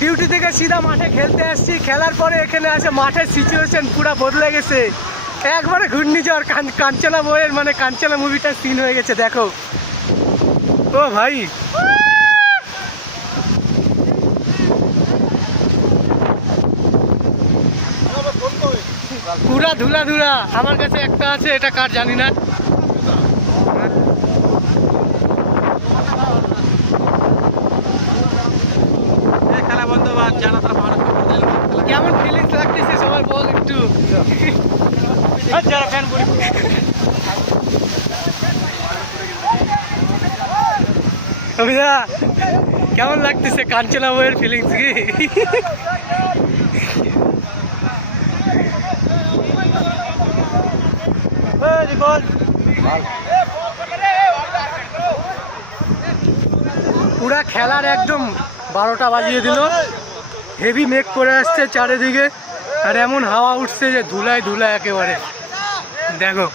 Duty থেকে সিধা মাঠে খেলতে আসছি, খেলার পরে এখানে আসে মাঠের সিচুয়েশন পুরো বদলে গেছে, একবারে ঘূর্ণিঝড় কাঞ্চনা বইয়ের মানে কাঞ্চনা মুভিটার সিন হয়ে গেছে। দেখো ও ভাই, পুরা ধুলা ধুলা। আমার কাছে একটা আছে, এটা কার জানি না। খেলা বন্ধ বা জানা তারা কেমন ফিলিংস লাগতেছে সবাই বল একটু। যারা ফ্যান করি অভিদা কেমন লাগতেছে কাঞ্চনা বইয়ের ফিলিংস কি? পুরা খেলার একদম 12টা বাজিয়ে দিল। হেভি মেঘ করে আসছে চারিদিকে, আর এমন হাওয়া উঠছে যে ধুলায় ধুলায় একেবারে। দেখো